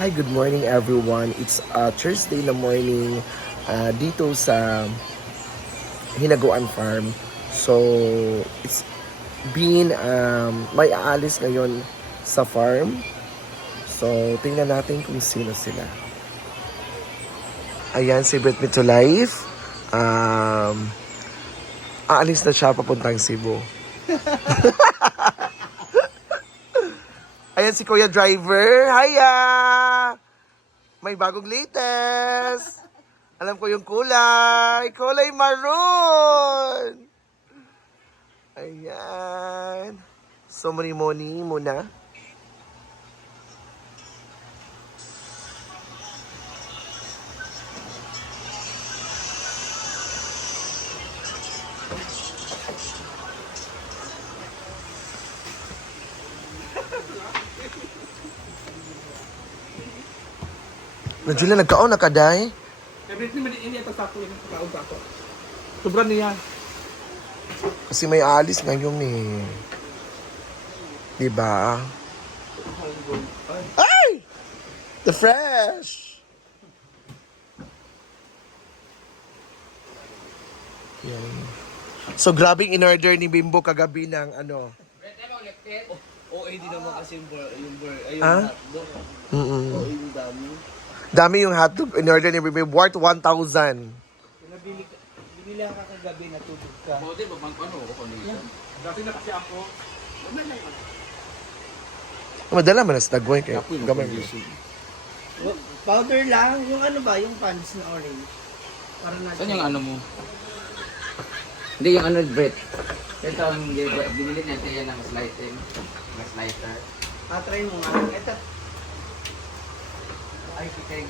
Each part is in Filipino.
Hi, good morning everyone. It's Thursday na morning dito sa Hinaguan Farm. So, it's been may aalis ngayon sa farm. So, tingnan natin kung sino sila. Ayan, si Brit Me to Life. Aalis na siya papuntang Cebu. Ayan si Kuya Driver. Hiya! May bagong latest. Alam ko yung kulay. Kulay maroon. Ayan. So, muni-muni muna. Na Julia, nagkaon na kaday. Everything ini ito sako yung kaon sako. Sobra niya. Kasi may alis ngayon eh. Diba? Ay! The fresh! Yan. So, grabing in-order ni Bimbo kagabi ng ano. Oo, hindi naman kasi yung Ah? hotdog. Mm-mm. Oo, yung dami. Dami yung hotdog in-order ni Bimbo. Worth 1,000. Binili ka kagabi, natutog ka. Mo din ano ko niya. Dati na kasi ako. Madala man na sa dagway kayo. Gamay mo. Powder lang, yung ano ba, yung pants na orange. Para na. Saan yung ano mo? Hindi yung ano, Brett. Ito ang binili natin yan ng slicer. Ng slicer. Try mo nga. Ito. Ay, kikay.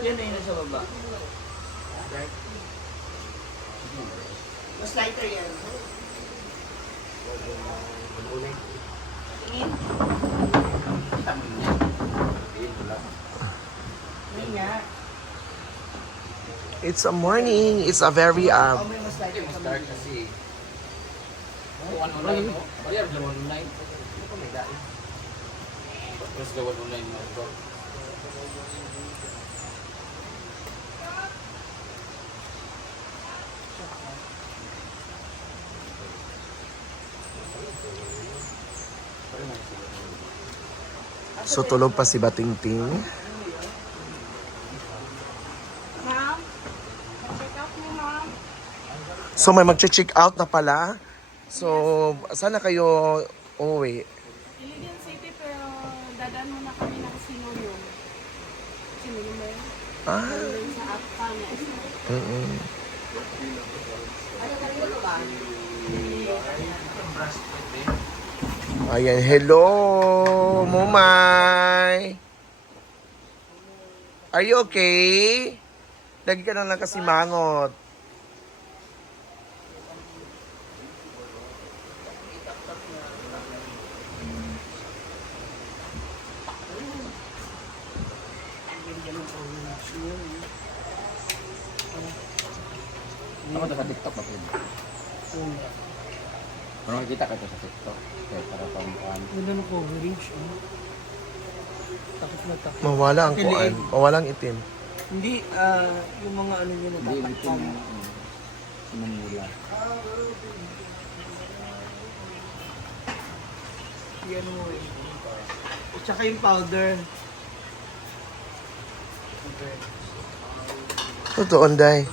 Yan na yun nasa baba. Mas lighter yan. Tingin. Hindi nga. It's a morning. It's a very Oh, may mas lighter sa Start mga. kasi. Ano online mo? Bariya, gawan online. Ano pa may dahil? Tapos gawan online mo. So, tulog pa si Batingting. Ma'am, check out mo, ma'am. So, may mag-check out na pala. So, sana kayo uuwi. Iligan City, pero dadaan muna kami ng Sinulong. Sinulong ba yun? Ah. Doon sa Apanya. Mm-mm. Ayan, hello, Mumay. Are you okay? Lagi ka na lang kasi mangot. Ako to sa TikTok ba pwede? Pero makikita ka ito sa TikTok. Kaya para pang Ano na coverage, oh. Takot na takot. Mawala ang kuan. Mawala ang itim. Hindi, yung mga ano nyo na Hindi, dito tatakpan. yung sa Manila. Yan mo eh. At saka yung powder. Totoo, Day.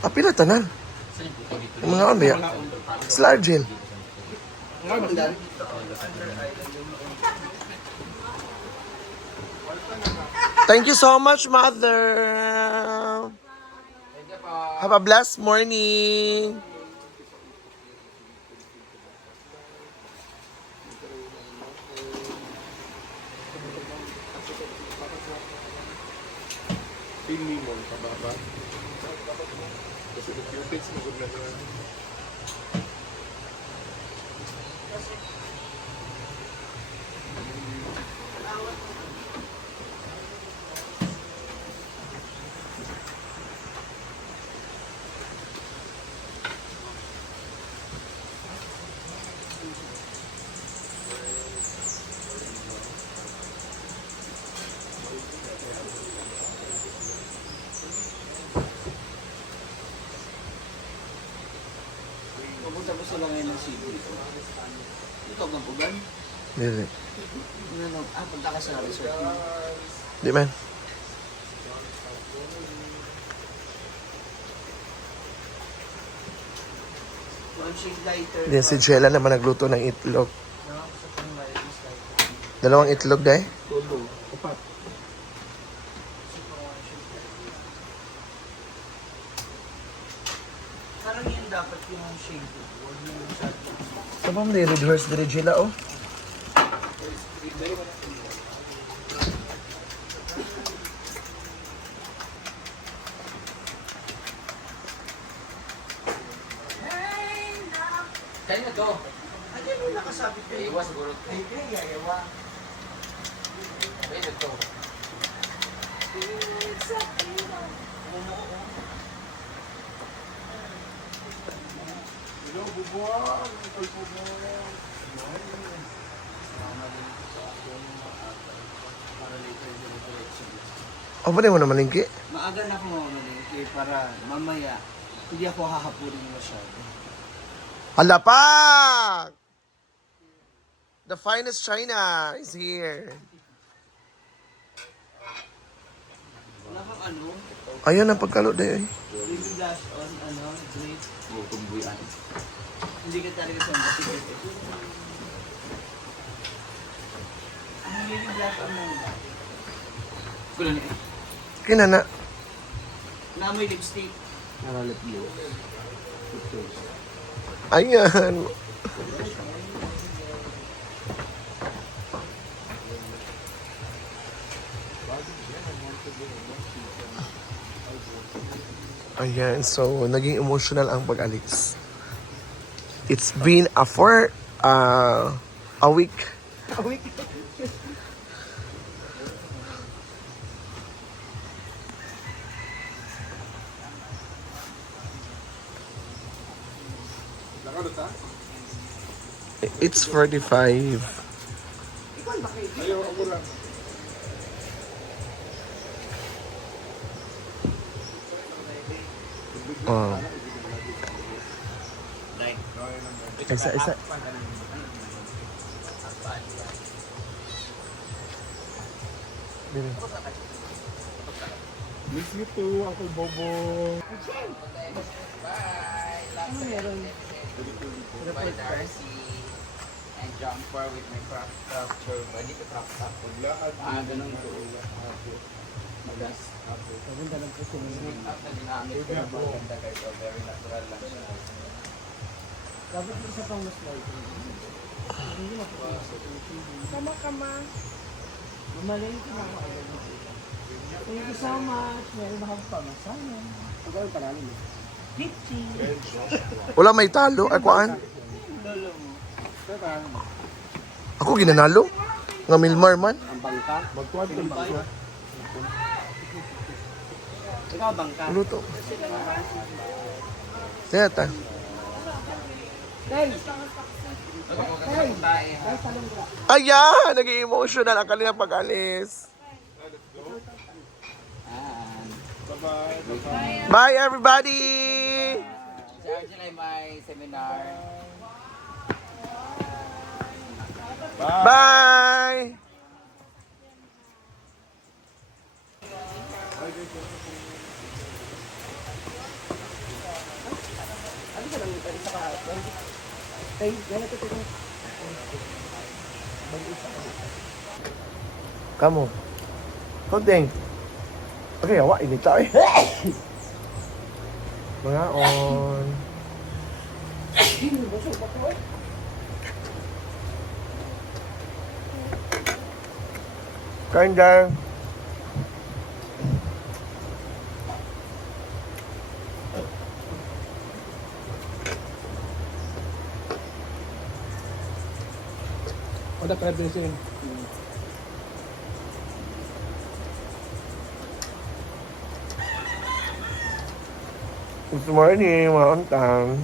Apila tanan. Yung mga ano ya? Slargel. Thank you so much, Mother. Have a blessed morning. Pupunta ba sila ngayon ng city? Ito bang bugan? Dili. Punta ka sa resort mo. Di man. One shade lighter. Diyan si Jella naman nagluto ng itlog. Dalawang itlog dahil. Tulo. Upat. Parang yun dapat yung shade. Huwag mo yung shade. Sa bang rehearse diri Jella oh? Kaya na to. Ano yung nakasabit kayo? Iwas siguro. Ay, yayawa. Kaya na to. Oh, ba mo naman lingki? Maaga na ako mamalingki para mamaya hindi ako hahapurin masyado. Halapak! The finest China is here. Wala kang ano? Ayun ang pagkalo dahil. Baby blush on great. Tumbuyan. Hindi ka talaga sa matigil. Ang baby blush on Kulo niya. Kinana. na may lipstick. Naralit mo. Ayan. Ayan, so naging emotional ang pag-alis. It's been a week. A week? It's 45. Oh. Isa. Bili. Miss you too, Uncle Bobo. Ano meron? By Darcy and jumper with my crop top turban. Hindi ko crop top. Ganun ko. Magas. Maganda lang kasi Up na ginamit ko na maganda kayo. Very natural lang siya. dapat mo sa pang mas light. Kama. Mamalengke na ako agad. Thank you so much. Meron akong pamasaya. Pagkawin pa namin. Pichi. Wala may talo. Ay, kuan? Lolo mo. Ako ginanalo. Nga Milmar man. Ang bangka. Magtuwad ka ba siya? Ikaw bangka. Luto. Teta. Ayan! Naging emotional ang kanilang pag-alis. Bye everybody! Si Arjun ay may seminar. Bye! Kamu. Kodeng. Okay, awak ini tak eh. Mga on. Kain dah. Ada presentation. Good morning, mga ontang.